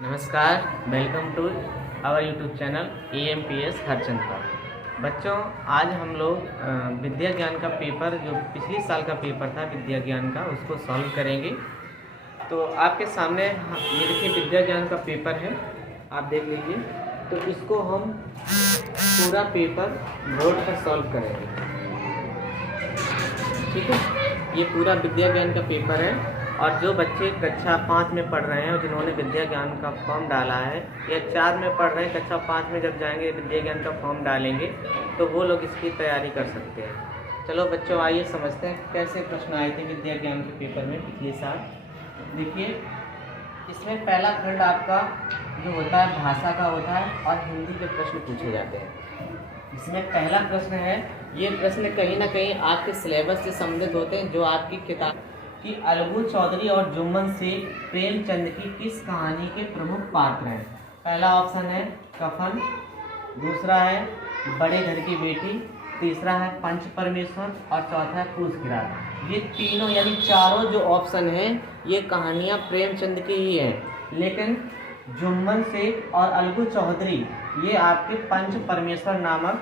नमस्कार, welcome to our YouTube channel EMPS Harchand. बच्चों, आज हम लोग विद्या ज्ञान का पेपर जो पिछली साल का पेपर था विद्या ज्ञान का, उसको सॉल्व करेंगे। तो आपके सामने ये देखिए विद्या ज्ञान का पेपर है, आप देख लीजिए। तो इसको हम पूरा पेपर बोर्ड पर सॉल्व करेंगे, ठीक है। ये पूरा विद्या ज्ञान का पेपर है और जो बच्चे कक्षा 5 में पढ़ रहे हैं और जिन्होंने विद्या ज्ञान का फॉर्म डाला है या 4 में पढ़ रहे हैं, कक्षा 5 में जब जाएंगे विद्या ज्ञान का फॉर्म डालेंगे तो वो लोग इसकी तैयारी कर सकते हैं। चलो बच्चों, आइए समझते हैं कैसे प्रश्न आए थे विद्या ज्ञान के पेपर में पिछले साल। देखिए, इसमें पहला खंड आपका जो होता है भाषा का होता है और हिंदी के प्रश्न पूछे जाते हैं। इसमें पहला प्रश्न है, ये प्रश्न कहीं ना कहीं आपके सिलेबस से संबंधित होते हैं, जो आपकी किताब कि अलगू चौधरी और जुम्मन शेख प्रेमचंद की किस कहानी के प्रमुख पात्र हैं। पहला ऑप्शन है कफन, दूसरा है बड़े घर की बेटी, तीसरा है पंच परमेश्वर और चौथा है पूस किरात। ये तीनों यानी चारों जो ऑप्शन हैं ये कहानियाँ प्रेमचंद की ही हैं, लेकिन जुम्मन शेख और अलगू चौधरी ये आपके पंच परमेश्वर नामक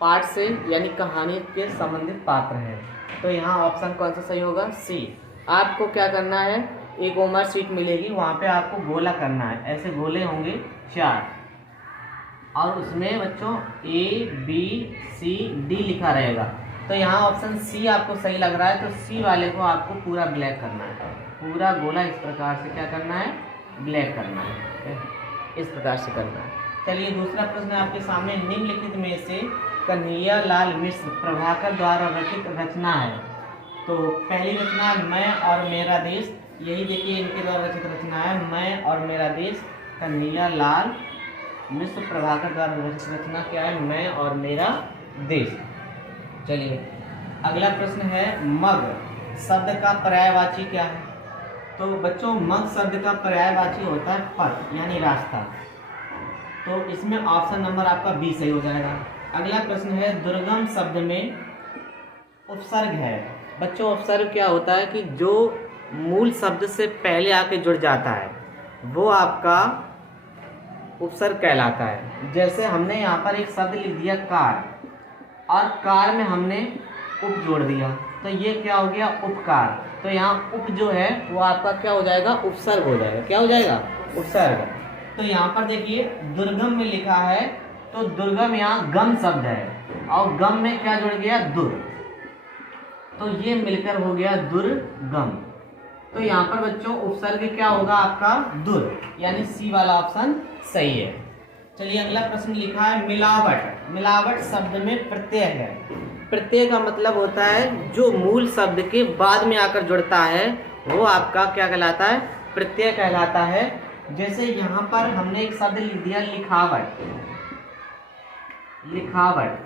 पाठ से यानी कहानी के संबंधित पात्र हैं। तो यहाँ ऑप्शन कौन सा सही होगा? सी। आपको क्या करना है, एक होमवर्क शीट मिलेगी, वहाँ पे आपको गोला करना है। ऐसे गोले होंगे 4 और उसमें बच्चों ABCD लिखा रहेगा। तो यहाँ ऑप्शन सी आपको सही लग रहा है, तो सी वाले को आपको पूरा ब्लैक करना है। पूरा गोला इस प्रकार से क्या करना है, ब्लैक करना है, इस प्रकार से करना है। चलिए, दूसरा प्रश्न आपके सामने, निम्नलिखित में से कन्हैया लाल मिश्र प्रभाकर द्वारा रचित रचना है। तो पहली रचना मैं और मेरा देश, यही देखिए इनके द्वारा रचित रचना है मैं और मेरा देश। कन्हैया लाल मिश्र प्रभाकर द्वारा रचित रचना क्या है? मैं और मेरा देश। चलिए, अगला प्रश्न है, मग शब्द का पर्यायवाची क्या है? तो बच्चों, मग शब्द का पर्यायवाची होता है पथ यानी रास्ता। तो इसमें ऑप्शन नंबर आपका बी सही हो जाएगा। अगला प्रश्न है, दुर्गम शब्द में उपसर्ग है। बच्चों, उपसर्ग क्या होता है कि जो मूल शब्द से पहले आके जुड़ जाता है वो आपका उपसर्ग कहलाता है। जैसे हमने यहाँ पर एक शब्द लिख दिया कार, और कार में हमने उप जोड़ दिया, तो ये क्या हो गया? उपकार। तो यहाँ उप जो है वो आपका क्या हो जाएगा? उपसर्ग हो जाएगा। क्या हो जाएगा? उपसर्ग। तो यहाँ पर देखिए दुर्गम में लिखा है, तो दुर्गम यहाँ गम शब्द है और गम में क्या जुड़ गया? दुर। तो ये मिलकर हो गया दुर्गम। तो यहाँ पर बच्चों उपसर्ग क्या होगा आपका? दुर, यानी सी वाला ऑप्शन सही है। चलिए, अगला प्रश्न लिखा है, मिलावट। मिलावट शब्द में प्रत्यय है। प्रत्यय का मतलब होता है जो मूल शब्द के बाद में आकर जुड़ता है वो आपका क्या कहलाता है? प्रत्यय कहलाता है। जैसे यहाँ पर हमने एक शब्द लिख दिया लिखावट। लिखावट,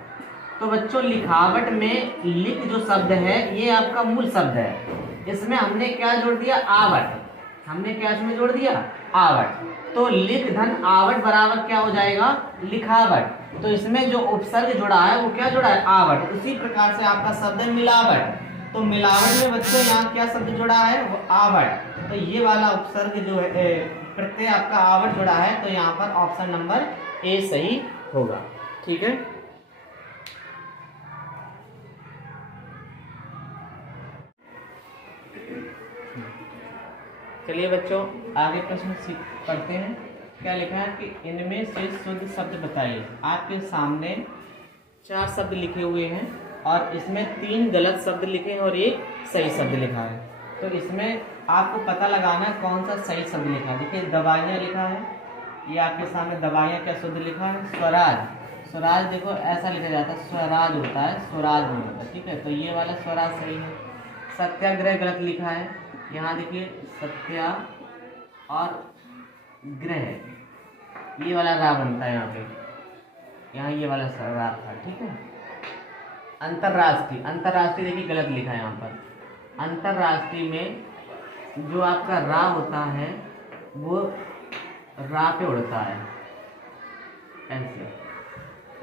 तो बच्चों लिखावट में लिख जो शब्द है ये आपका मूल शब्द है। इसमें हमने क्या जोड़ दिया? आवट। हमने क्या इसमें जोड़ दिया? आवट। तो लिख धन आवट बराबर क्या हो जाएगा? लिखावट। तो इसमें जो उपसर्ग जुड़ा है वो क्या जुड़ा है? आवट। उसी प्रकार से आपका शब्द है मिलावट। तो मिलावट में बच्चों यहाँ क्या शब्द जुड़ा है? वो आवट। तो ये वाला उपसर्ग जो है प्रत्यय आपका आवट जुड़ा है, तो यहाँ पर ऑप्शन नंबर ए सही होगा। ठीक है। चलिए बच्चों, आगे प्रश्न पढ़ते हैं। क्या लिखा है कि इनमें से शुद्ध शब्द बताइए। आपके सामने 4 शब्द लिखे हुए हैं और इसमें 3 गलत शब्द लिखे हैं और 1 सही शब्द लिखा है। तो इसमें आपको पता लगाना कौन सा सही शब्द लिखा है। देखिए, दवाइयाँ लिखा है, ये आपके सामने दवाइयाँ क्या शुद्ध लिखा है? स्वराज। स्वराज देखो ऐसा लिखा जाता है, स्वराज होता है, स्वराज नहीं होता। ठीक है, तो ये वाला स्वराज सही है। सत्याग्रह गलत लिखा है। यहाँ देखिए सत्या और ग्रह, ये वाला रा बनता है यहाँ पे, यहाँ ये वाला रा था। ठीक है। अंतर्राष्ट्रीय, अंतर्राष्ट्रीय देखिए गलत लिखा है यहाँ पर। अंतर्राष्ट्रीय में जो आपका रा होता है वो रा पे उड़ता है ऐसे,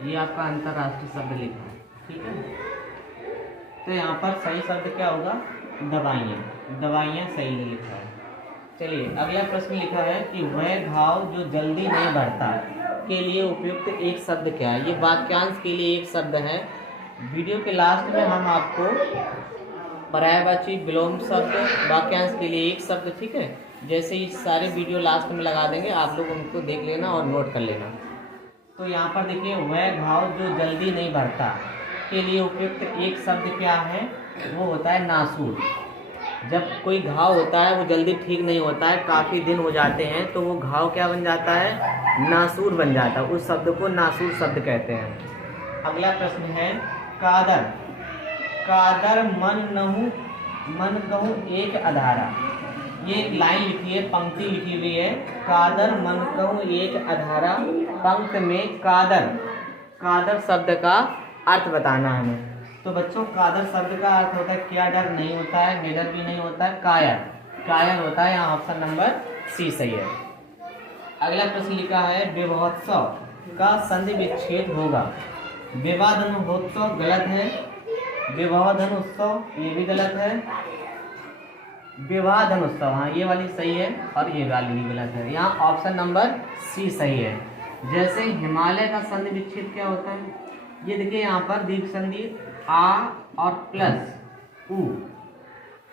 ये आपका अंतर्राष्ट्रीय शब्द लिखा है। ठीक है। तो यहाँ पर सही शब्द क्या होगा? दवाइयाँ। दवाइयाँ सही लिखा है। चलिए अगला प्रश्न लिखा है कि वह घाव जो जल्दी नहीं बढ़ता के लिए उपयुक्त एक शब्द क्या है। ये वाक्यांश के लिए एक शब्द है। वीडियो के लास्ट में हम आपको पर्यायवाची विलोम शब्द, वाक्यांश के लिए एक शब्द, ठीक है, जैसे ही सारे वीडियो लास्ट में लगा देंगे, आप लोग उनको देख लेना और नोट कर लेना। तो यहाँ पर देखिए, वह घाव जो जल्दी नहीं बढ़ता के लिए उपयुक्त एक शब्द क्या है, वो होता है नासूर। जब कोई घाव होता है वो जल्दी ठीक नहीं होता है, काफ़ी दिन हो जाते हैं, तो वो घाव क्या बन जाता है, नासूर बन जाता है। उस शब्द को नासूर शब्द कहते हैं। अगला प्रश्न है कादर। कादर मन कहूँ एक अधारा। ये एक लाइन लिखी है, पंक्ति लिखी हुई है, कादर मन कहूँ एक अधारा। पंक्ति में कादर, कादर शब्द का अर्थ बताना है हमें। तो बच्चों, कादर शब्द का अर्थ होता है क्या डर नहीं होता है, निडर भी नहीं होता है, कायर, कायर होता है। यहाँ ऑप्शन नंबर सी सही है। अगला प्रश्न लिखा है विवाहोत्सव का संधि विच्छेद होगा। विवाहधनोत्सव गलत है, विवाहधनोत्सव ये भी गलत है, विवाहधनोत्सव हाँ ये वाली सही है और ये वाली भी गलत है। यहाँ ऑप्शन नंबर सी सही है। जैसे हिमालय का संधि विच्छेद क्या होता है, ये देखिए यहाँ पर दीर्घ संधि आ और प्लस उ,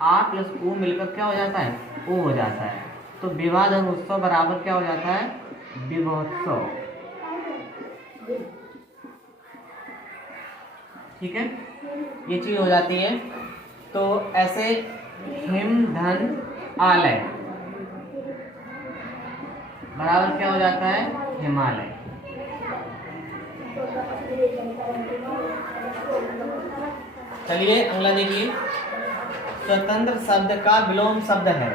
आ प्लस उ मिलकर क्या हो जाता है, ओ हो जाता है। तो विवाहधनोत्सव बराबर क्या हो जाता है, विवाहोत्सव, ठीक है, ये चीज हो जाती है। तो ऐसे हिम धन आलय बराबर क्या हो जाता है, हिमालय। चलिए अगला देखिए, स्वतंत्र शब्द का विलोम शब्द है।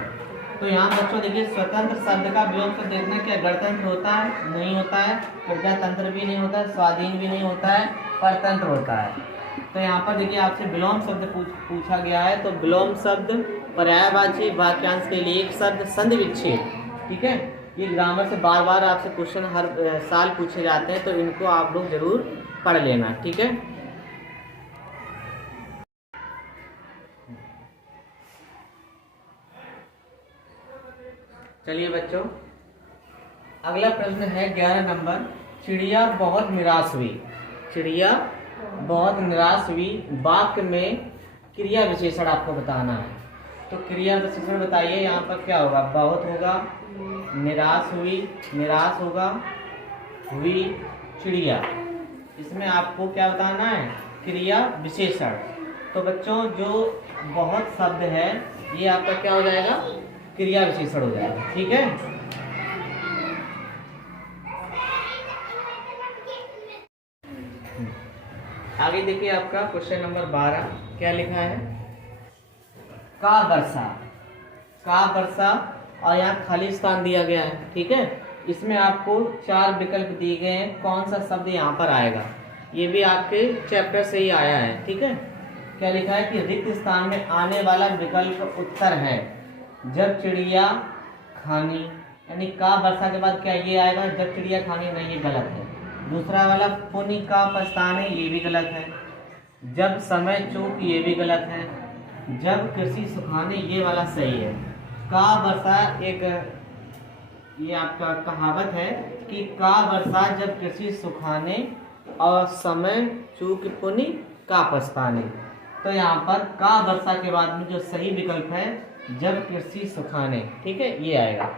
तो यहाँ बच्चों देखिए, स्वतंत्र शब्द का विलोम शब्द देखना क्या, गणतंत्र होता है, नहीं होता है, प्रजातंत्र भी नहीं होता है, स्वाधीन भी नहीं होता है, परतंत्र होता है। तो यहाँ पर देखिए आपसे विलोम शब्द पूछा गया है। तो विलोम शब्द पर्यायवाची वाक्यांश के लिए एक शब्द संधि विच्छेद, ठीक है। ये ग्रामर से बार बार आपसे क्वेश्चन हर साल पूछे जाते हैं, तो इनको आप लोग जरूर पढ़ लेना, ठीक है। चलिए बच्चों, अगला प्रश्न है 11 नंबर। चिड़िया बहुत निराश हुई। चिड़िया बहुत निराश हुई, वाक्य में क्रिया विशेषण आपको बताना है। तो क्रिया विशेषण बताइए, यहाँ पर क्या होगा, बहुत होगा, निराश हुई, निराश होगा, हुई, चिड़िया। इसमें आपको क्या बताना है, क्रिया विशेषण। तो बच्चों, जो बहुत शब्द है ये आपका क्या हो जाएगा, क्रिया विशेषण हो जाएगा, ठीक है। आगे देखिए आपका क्वेश्चन नंबर 12 क्या लिखा है, का वर्षा, का वर्षा, और यहाँ खाली स्थान दिया गया है, ठीक है। इसमें आपको 4 विकल्प दिए गए हैं, कौन सा शब्द यहाँ पर आएगा, ये भी आपके चैप्टर से ही आया है, ठीक है। क्या लिखा है कि रिक्त स्थान में आने वाला विकल्प उत्तर है जब चिड़िया खानी, यानी का वर्षा के बाद क्या ये आएगा, जब चिड़िया खानी, नहीं ये गलत है। दूसरा वाला पुण्य का पछताने, ये भी गलत है। जब समय चूक, ये भी गलत है। जब कृषि सुखाने, ये वाला सही है। का वर्षा एक ये आपका कहावत है कि का वर्षा जब कृषि सुखाने और समय चूक पुण्य का पछताने। तो यहाँ पर का वर्षा के बाद में जो सही विकल्प है जब कृषि सुखाने, ठीक है, ये आएगा।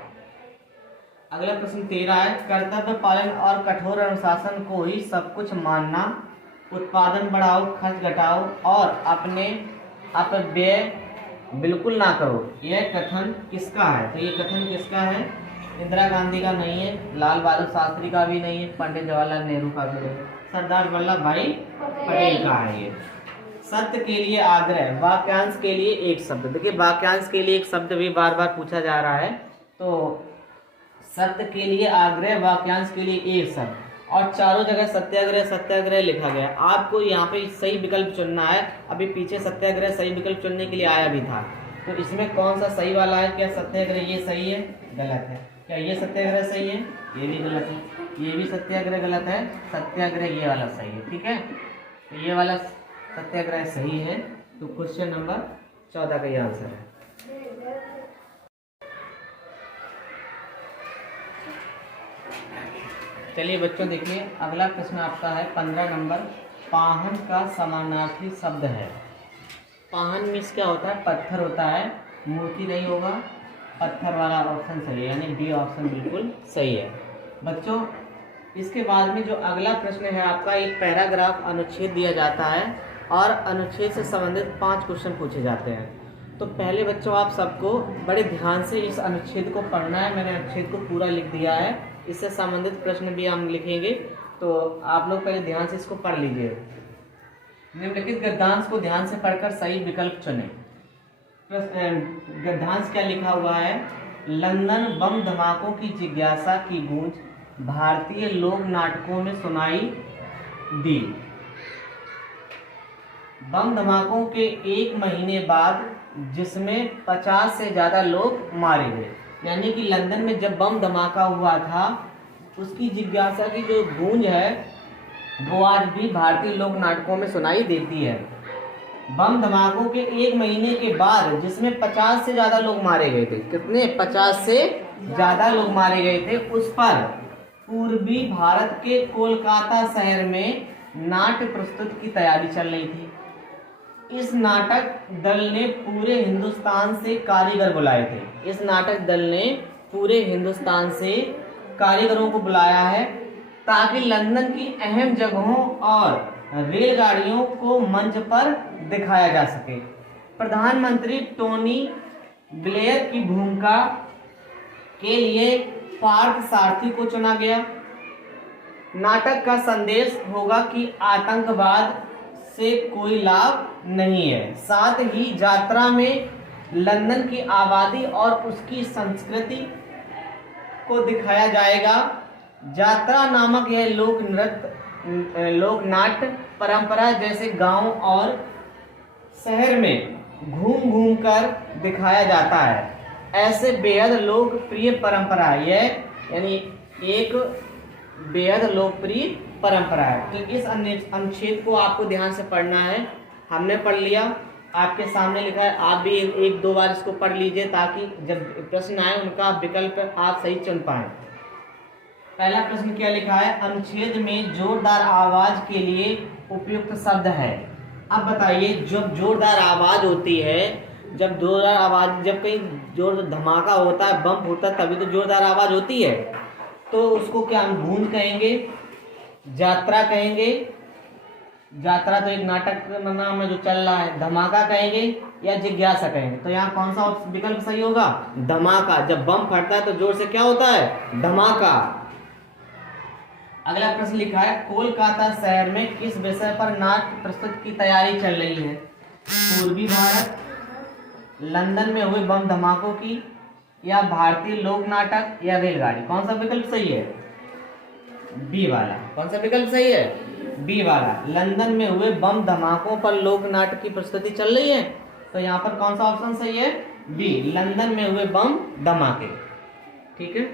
अगला प्रश्न 13 है, कर्तव्य पालन और कठोर अनुशासन को ही सब कुछ मानना, उत्पादन बढ़ाओ, खर्च घटाओ और अपने अपव्यय बिल्कुल ना करो, यह कथन किसका है। तो ये कथन किसका है, इंदिरा गांधी का नहीं है, लाल बहादुर शास्त्री का भी नहीं है, पंडित जवाहरलाल नेहरू का भी नहीं है, सरदार वल्लभ भाई पटेल का है। ये सत्य के लिए आग्रह, वाक्यांश के लिए एक शब्द। देखिए वाक्यांश के लिए एक शब्द भी बार बार पूछा जा रहा है। तो सत्य के लिए आग्रह, वाक्यांश के लिए एक शब्द, और चारों जगह सत्याग्रह सत्याग्रह लिखा गया। आपको यहाँ पे सही विकल्प चुनना है। अभी पीछे सत्याग्रह सही विकल्प चुनने के लिए आया भी था, तो इसमें कौन सा सही वाला है, क्या सत्याग्रह ये सही है, गलत है। क्या ये सत्याग्रह सही है, ये भी गलत है, ये भी सत्याग्रह गलत है, सत्याग्रह ये वाला सही है, ठीक है। तो ये वाला सत्याग्रह सही है। तो क्वेश्चन नंबर 14 का ये आंसर है। चलिए बच्चों देखिए, अगला प्रश्न आपका है 15 नंबर। पाहन का समानार्थी शब्द है। पाहन मीन्स क्या होता है? पत्थर होता है, मूर्ति नहीं होगा। पत्थर वाला ऑप्शन सही है, यानी बी ऑप्शन बिल्कुल सही है। बच्चों इसके बाद में जो अगला प्रश्न है आपका, एक पैराग्राफ अनुच्छेद दिया जाता है और अनुच्छेद से संबंधित 5 क्वेश्चन पूछे जाते हैं। तो पहले बच्चों आप सबको बड़े ध्यान से इस अनुच्छेद को पढ़ना है। मैंने अनुच्छेद को पूरा लिख दिया है, इससे संबंधित प्रश्न भी हम लिखेंगे, तो आप लोग पहले ध्यान से इसको पढ़ लीजिए। निम्नलिखित गद्यांश को ध्यान से पढ़कर सही विकल्प चुनें। गद्यांश क्या लिखा हुआ है? लंदन बम धमाकों की जिज्ञासा की गूंज भारतीय लोक नाटकों में सुनाई दी। बम धमाकों के 1 महीने बाद जिसमें 50 से ज़्यादा लोग मारे गए, यानी कि लंदन में जब बम धमाका हुआ था उसकी जिज्ञासा की जो गूंज है वो आज भी भारतीय लोक नाटकों में सुनाई देती है। बम धमाकों के 1 महीने के बाद जिसमें 50 से ज़्यादा लोग मारे गए थे, कितने? 50 से ज़्यादा लोग मारे गए थे, उस पर पूर्वी भारत के कोलकाता शहर में नाट्य प्रस्तुत की तैयारी चल रही थी। इस नाटक दल ने पूरे हिंदुस्तान से कारीगर बुलाए थे। इस नाटक दल ने पूरे हिंदुस्तान से कारीगरों को बुलाया है ताकि लंदन की अहम जगहों और रेलगाड़ियों को मंच पर दिखाया जा सके। प्रधानमंत्री टोनी ब्लेयर की भूमिका के लिए पार्थ सारथी को चुना गया। नाटक का संदेश होगा कि आतंकवाद से कोई लाभ नहीं है। साथ ही यात्रा में लंदन की आबादी और उसकी संस्कृति को दिखाया जाएगा। यात्रा नामक यह लोक नाट्य परंपरा जैसे गांव और शहर में घूम घूम कर दिखाया जाता है। ऐसे बेहद लोकप्रिय परंपरा यह, यानी एक बेहद लोकप्रिय परंपरा है। तो इस अनुच्छेद को आपको ध्यान से पढ़ना है। हमने पढ़ लिया, आपके सामने लिखा है, आप भी 1-2 बार इसको पढ़ लीजिए ताकि जब प्रश्न आए उनका विकल्प आप सही चुन पाएं। पहला प्रश्न क्या लिखा है? अनुच्छेद में जोरदार आवाज के लिए उपयुक्त शब्द है। अब बताइए, जब जोरदार आवाज होती है, जब जोरदार आवाज, जब कहीं जोर धमाका होता है, बम फूटता है, तभी तो जोरदार आवाज होती है। तो उसको क्या हम गूंज कहेंगे, यात्रा कहेंगे? यात्रा तो एक नाटक का नाम है जो चल रहा है। धमाका कहेंगे या जिज्ञासा कहेंगे? तो यहाँ कौन सा विकल्प सही होगा? धमाका। जब बम फटता है तो जोर से क्या होता है? धमाका। अगला प्रश्न लिखा है, कोलकाता शहर में किस विषय पर नाट्य प्रस्तुत की तैयारी चल रही है? पूर्वी भारत, लंदन में हुए बम धमाकों की, या भारतीय लोक नाटक, या रेलगाड़ी? कौन सा विकल्प सही है? बी वाला। कौन सा विकल्प सही है? बी वाला। लंदन में हुए बम धमाकों पर लोक नाटक की प्रस्तुति चल रही है, तो यहाँ पर कौन सा ऑप्शन सही है? बी, लंदन में हुए बम धमाके। ठीक है,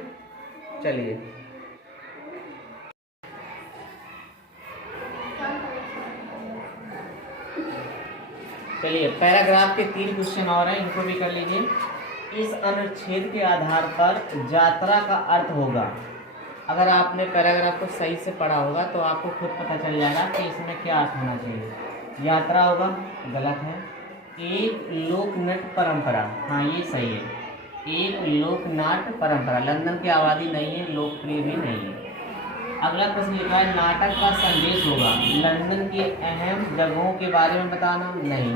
चलिए पैराग्राफ के 3 क्वेश्चन और हैं, इनको भी कर लीजिए। इस अनुच्छेद के आधार पर यात्रा का अर्थ होगा। अगर आपने पैराग्राफ को सही से पढ़ा होगा तो आपको खुद पता चल जाएगा कि इसमें क्या अर्थ होना चाहिए। यात्रा होगा, गलत है। एक लोक नाट्य परंपरा, हाँ ये सही है। एक लोक नाट्य परंपरा, लंदन की आबादी नहीं है, लोकप्रिय भी नहीं है। अगला प्रश्न लिखा है, नाटक का संदेश होगा। लंदन की अहम जगहों के बारे में बताना, नहीं।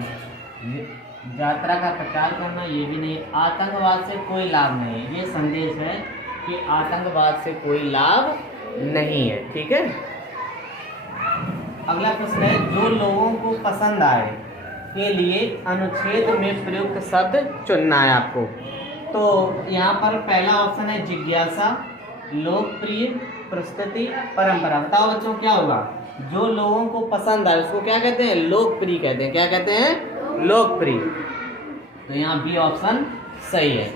यात्रा का प्रचार करना, ये भी नहीं। आतंकवाद से कोई लाभ नहीं है, ये संदेश है कि आतंकवाद से कोई लाभ नहीं है। ठीक है, अगला प्रश्न है, जो लोगों को पसंद आए के लिए अनुच्छेद में प्रयुक्त शब्द चुनना है आपको। तो यहाँ पर पहला ऑप्शन है जिज्ञासा, लोकप्रिय, प्रस्तुति, परंपरा। बताओ बच्चों क्या होगा? जो लोगों को पसंद आए उसको क्या कहते हैं? लोकप्रिय कहते हैं। क्या कहते हैं? लोकप्रिय। तो यहाँ बी ऑप्शन सही है।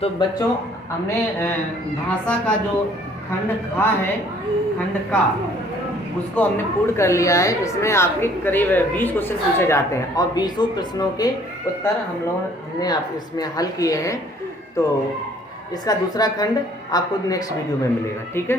तो बच्चों हमने भाषा का जो खंड खा है, खंड का, उसको हमने पूर्ण कर लिया है। इसमें आपके करीब 20 क्वेश्चन पूछे जाते हैं और 20 प्रश्नों के उत्तर हमने आप इसमें हल किए हैं। तो इसका दूसरा खंड आपको नेक्स्ट वीडियो में मिलेगा। ठीक है।